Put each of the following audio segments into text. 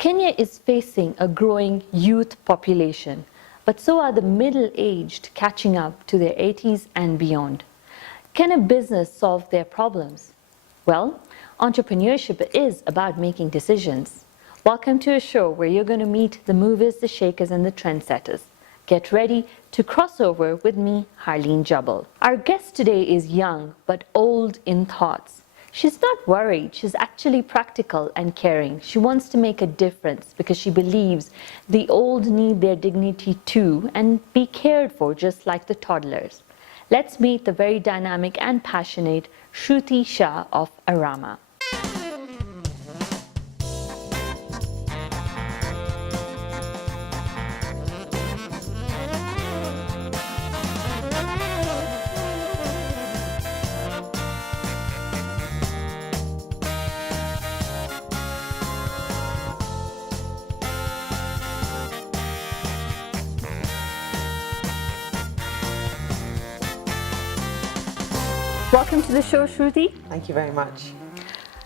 Kenya is facing a growing youth population, but so are the middle-aged catching up to their 80s and beyond. Can a business solve their problems? Well, entrepreneurship is about making decisions. Welcome to a show where you're going to meet the movers, the shakers, and the trendsetters. Get ready to cross over with me, Harleen Jabbal. Our guest today is young but old in thoughts. She's not worried, she's actually practical and caring. She wants to make a difference because she believes the old need their dignity too and be cared for just like the toddlers. Let's meet the very dynamic and passionate Shruti Shah of Arama. Welcome to the show, Shruti. Thank you very much.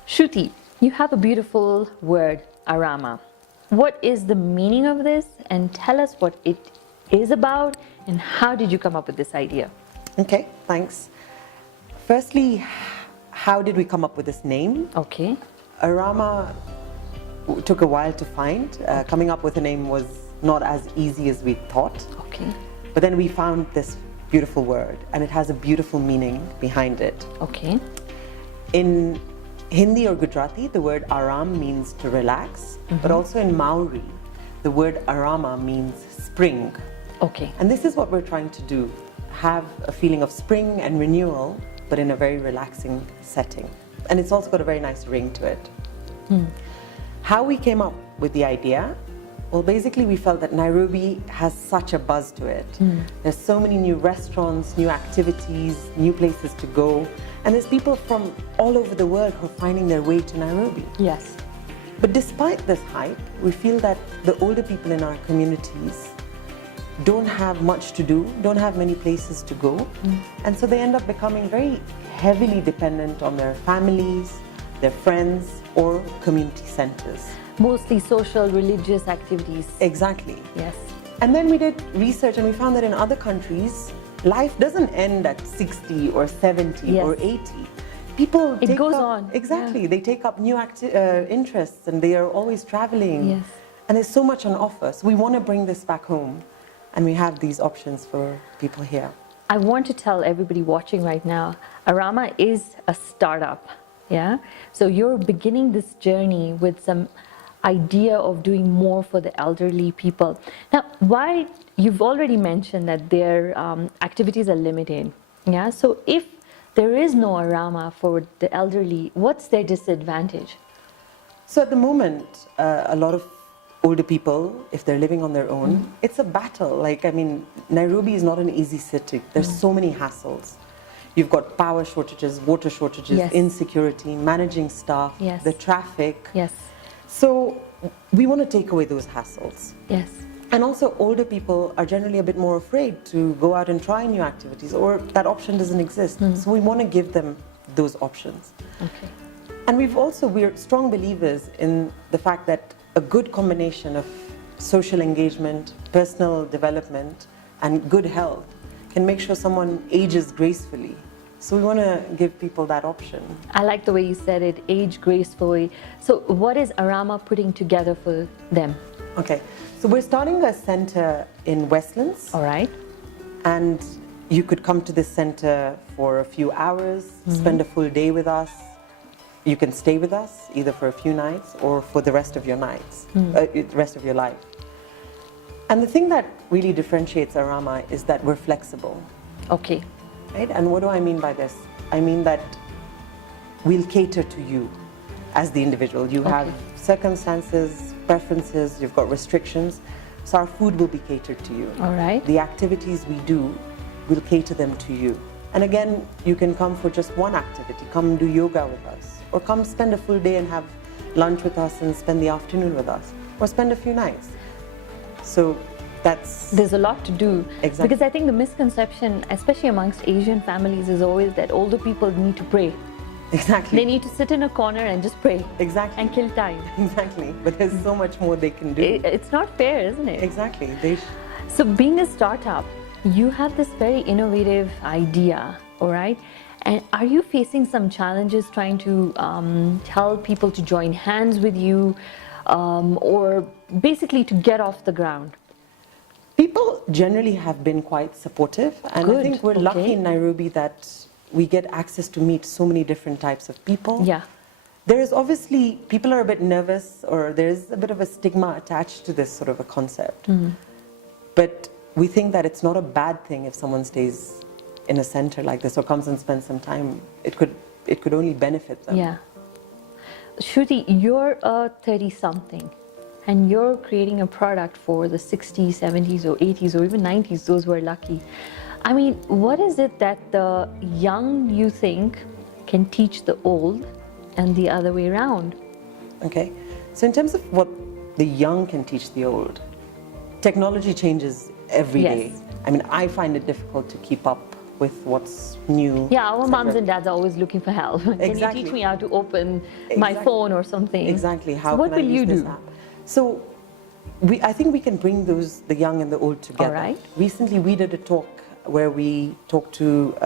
Shruti, you have a beautiful word, Arama. What is the meaning of this? And tell us what it is about and how did you come up with this idea? Okay, thanks. Firstly, how did we come up with this name? Okay. Arama took a while to find. Coming up with a name was not as easy as we thought. Okay. But then we found this beautiful word and it has a beautiful meaning behind it. Okay. In Hindi or Gujarati, the word aram means to relax, but also in Maori, the word arama means spring. Okay. And this is what we're trying to do, have a feeling of spring and renewal, but in a very relaxing setting. And it's also got a very nice ring to it. How we came up with the idea? Well, basically we felt that Nairobi has such a buzz to it. There's so many new restaurants, new activities, new places to go. And there's people from all over the world who are finding their way to Nairobi. Yes. But despite this hype, we feel that the older people in our communities don't have much to do, don't have many places to go. And so they end up becoming very heavily dependent on their families, their friends, or community centers. Mostly social, religious activities. Exactly. Yes. And then we did research and we found that in other countries, life doesn't end at 60 or 70 Yes. or 80. People It take goes up, on. Exactly. Yeah. They take up new interests and they are always traveling. Yes. And there's so much on offer. So we want to bring this back home. And we have these options for people here. I want to tell everybody watching right now, Arama is a startup. Yeah. So you're beginning this journey with some idea of doing more for the elderly people. Now, why you've already mentioned that their activities are limited. Yeah. So if there is no Arama for the elderly, what's their disadvantage? So at the moment, a lot of older people, if they're living on their own, it's a battle. Like, I mean, Nairobi is not an easy city. There's so many hassles. You've got power shortages, water shortages, Yes. insecurity, managing staff, Yes. the traffic. Yes. So we want to take away those hassles. Yes. And also older people are generally a bit more afraid to go out and try new activities, or that option doesn't exist. So we want to give them those options. Okay. And we're strong believers in the fact that a good combination of social engagement, personal development, and good health can make sure someone ages gracefully. So we want to give people that option. I like the way you said it, age gracefully. So what is Arama putting together for them? Okay, so we're starting a center in Westlands. All right. And you could come to this center for a few hours, spend a full day with us. You can stay with us either for a few nights or for the rest of your nights, the rest of your life. And the thing that really differentiates Arama is that we're flexible. Okay. Right? And what do I mean by this? I mean that we'll cater to you as the individual. You have circumstances, preferences, you've got restrictions. So our food will be catered to you. All right. The activities we do, we'll cater them to you. And again, you can come for just one activity. Come and do yoga with us. Or come spend a full day and have lunch with us and spend the afternoon with us. Or spend a few nights. So there's a lot to do. Exactly. Because I think the misconception, especially amongst Asian families, is always that older people need to pray. Exactly. They need to sit in a corner and just pray. Exactly. And kill time. Exactly. But there's so much more they can do. It's not fair, isn't it? Exactly. So being a startup, you have this very innovative idea, all right? And are you facing some challenges trying to tell people to join hands with you or basically to get off the ground? People generally have been quite supportive, and Good. I think we're lucky in Nairobi that we get access to meet so many different types of people. Yeah. There is obviously, people are a bit nervous, or there's a bit of a stigma attached to this sort of a concept. But we think that it's not a bad thing if someone stays in a center like this or comes and spends some time. It could only benefit them. Yeah. Shruti, you're a 30-something and you're creating a product for the 60s, 70s or 80s or even 90s, those were lucky. I mean, what is it that the young you think can teach the old and the other way around? Okay, so in terms of what the young can teach the old, technology changes every day. I mean, I find it difficult to keep up with what's new. Yeah, our moms and dads are always looking for help. Can you teach me how to open my phone or something? Exactly. How what can will I use you this do? app? So I think we can bring the young and the old together. All right. Recently, we did a talk where we talked to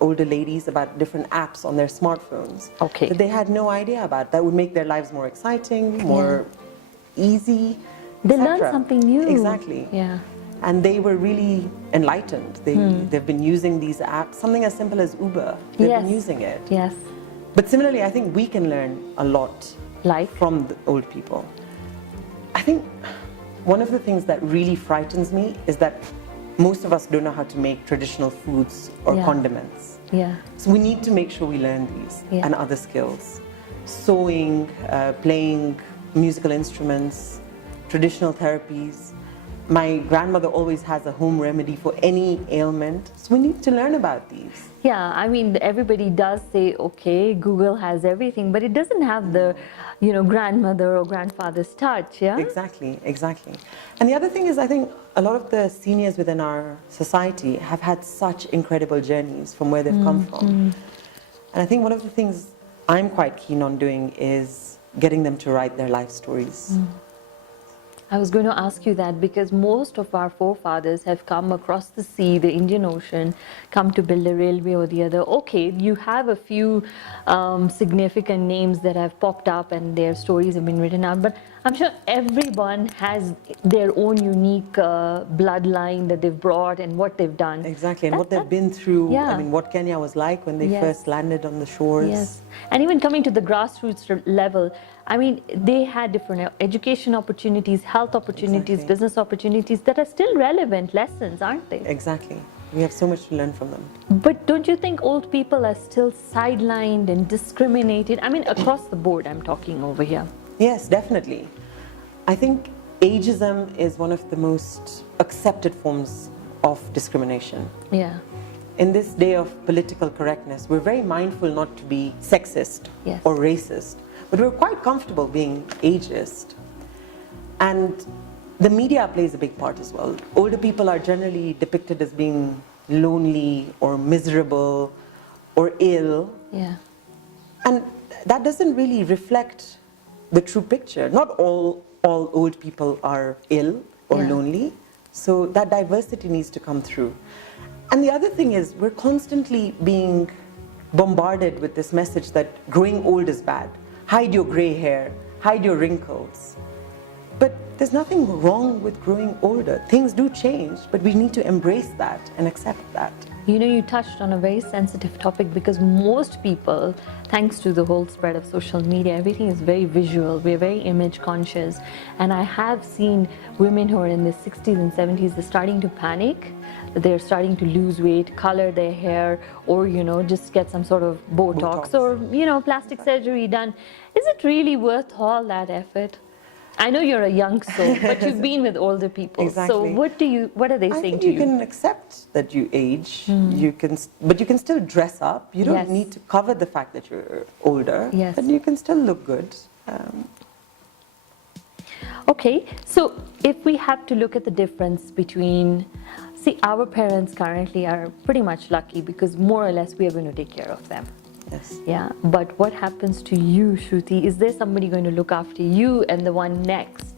older ladies about different apps on their smartphones that they had no idea about, that would make their lives more exciting, more easy. They learn something new. Exactly. Yeah. And they were really enlightened. They've been using these apps, something as simple as Uber. They've been using it. Yes. But similarly, I think we can learn a lot from the old people. I think one of the things that really frightens me is that most of us don't know how to make traditional foods or condiments. Yeah. So we need to make sure we learn these and other skills. Sewing, playing musical instruments, traditional therapies. My grandmother always has a home remedy for any ailment. So we need to learn about these. Yeah, I mean, everybody does say, okay, Google has everything, but it doesn't have the, grandmother or grandfather's touch, yeah? Exactly, exactly. And the other thing is, I think a lot of the seniors within our society have had such incredible journeys from where they've come from. And I think one of the things I'm quite keen on doing is getting them to write their life stories. I was going to ask you that because most of our forefathers have come across the sea, the Indian Ocean, come to build a railway or the other. Okay, you have a few significant names that have popped up and their stories have been written out, but I'm sure everyone has their own unique bloodline that they've brought and what they've done. Exactly, and what they've been through. Yeah. I mean, what Kenya was like when they first landed on the shores. Yes, and even coming to the grassroots level, I mean, they had different education opportunities, health opportunities, business opportunities that are still relevant lessons, aren't they? Exactly. We have so much to learn from them. But don't you think old people are still sidelined and discriminated? I mean, across the board, I'm talking over here. Yes, definitely. I think ageism is one of the most accepted forms of discrimination. Yeah. In this day of political correctness, we're very mindful not to be sexist or racist, but we're quite comfortable being ageist. And the media plays a big part as well. Older people are generally depicted as being lonely or miserable or ill. Yeah. And that doesn't really reflect the true picture. Not all old people are ill or lonely. So that diversity needs to come through. And the other thing is, we're constantly being bombarded with this message that growing old is bad. Hide your gray hair, hide your wrinkles. But there's nothing wrong with growing older. Things do change, but we need to embrace that and accept that. You know, you touched on a very sensitive topic because most people, thanks to the whole spread of social media, everything is very visual. We're very image conscious. And I have seen women who are in their 60s and 70s, they're starting to panic. They're starting to lose weight, color their hair, or, just get some sort of Botox. Or, plastic surgery done. Is it really worth all that effort? I know you're a young soul, but you've been with older people. Exactly. So what are they saying to you? you? You can accept that you age, but you can still dress up. You don't need to cover the fact that you're older, but you can still look good. Okay, so if we have to look at the difference between, our parents currently are pretty much lucky because more or less we are going to take care of them. Yes. Yeah, but what happens to you, Shruti? Is there somebody going to look after you and the one next?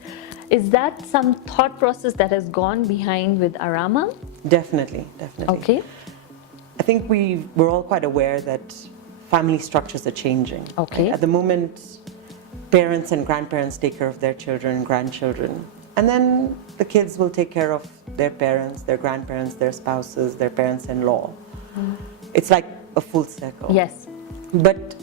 Is that some thought process that has gone behind with Arama? Definitely, definitely. Okay. I think we're all quite aware that family structures are changing. Okay. At the moment, parents and grandparents take care of their children and grandchildren. And then the kids will take care of their parents, their grandparents, their spouses, their parents-in-law. It's like a full circle. Yes. But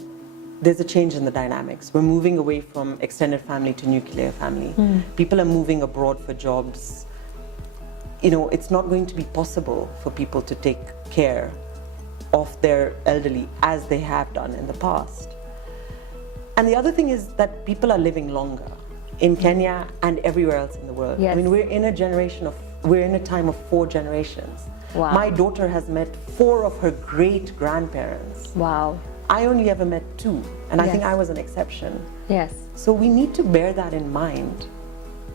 there's a change in the dynamics. We're moving away from extended family to nuclear family. People are moving abroad for jobs. You know, it's not going to be possible for people to take care of their elderly as they have done in the past. And the other thing is that people are living longer in Kenya and everywhere else in the world. Yes. I mean, we're in a time of 4 generations. Wow. My daughter has met 4 of her great grandparents. Wow. I only ever met 2, and I think Yes. I was an exception. Yes. So we need to bear that in mind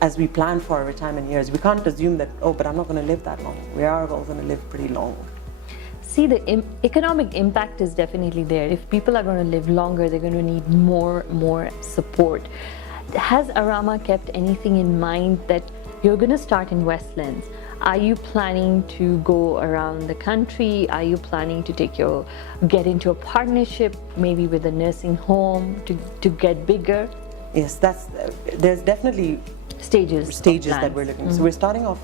as we plan for our retirement years. We can't assume that, oh, but I'm not going to live that long. We are all going to live pretty long. See, the economic impact is definitely there. If people are going to live longer, they're going to need more support. Has Arama kept anything in mind that you're going to start in Westlands? Are you planning to go around the country? Are you planning to get into a partnership, maybe with a nursing home to get bigger? Yes, there's definitely Stages that we're looking. So we're starting off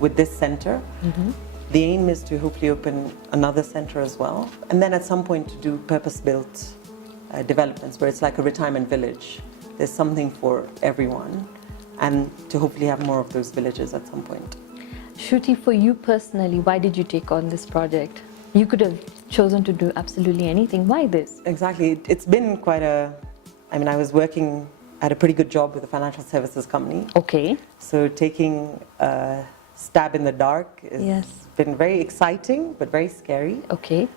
with this center. The aim is to hopefully open another center as well, and then at some point to do purpose-built developments where it's like a retirement village. There's something for everyone, and to hopefully have more of those villages at some point. Shruti, for you personally, why did you take on this project? You could have chosen to do absolutely anything. Why this? Exactly. It's been quite I was working at a pretty good job with a financial services company. Okay. So taking a stab in the dark has been very exciting, but very scary. Okay.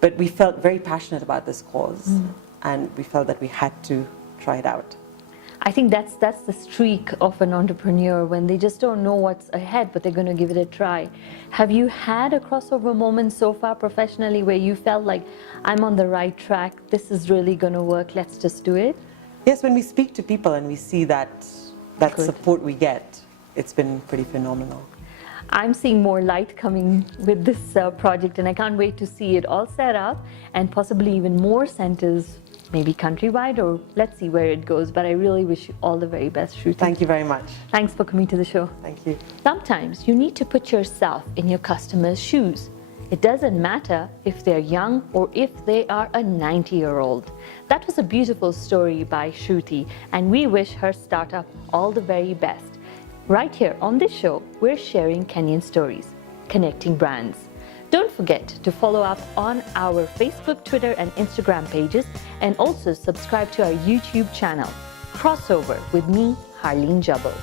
But we felt very passionate about this cause, and we felt that we had to try it out. I think that's the streak of an entrepreneur, when they just don't know what's ahead, but they're going to give it a try. Have you had a crossover moment so far professionally where you felt like, I'm on the right track, this is really going to work, let's just do it? Yes, when we speak to people and we see that support we get, it's been pretty phenomenal. I'm seeing more light coming with this project, and I can't wait to see it all set up and possibly even more centers, maybe countrywide, or let's see where it goes. But I really wish you all the very best, Shruti. Thank you very much. Thanks for coming to the show. Thank you. Sometimes you need to put yourself in your customer's shoes. It doesn't matter if they're young or if they are a 90-year-old. That was a beautiful story by Shruti, and we wish her startup all the very best. Right here on this show, we're sharing Kenyan stories, connecting brands. Don't forget to follow up on our Facebook, Twitter, and Instagram pages, and also subscribe to our YouTube channel, Crossover with me, Harleen Jabbal.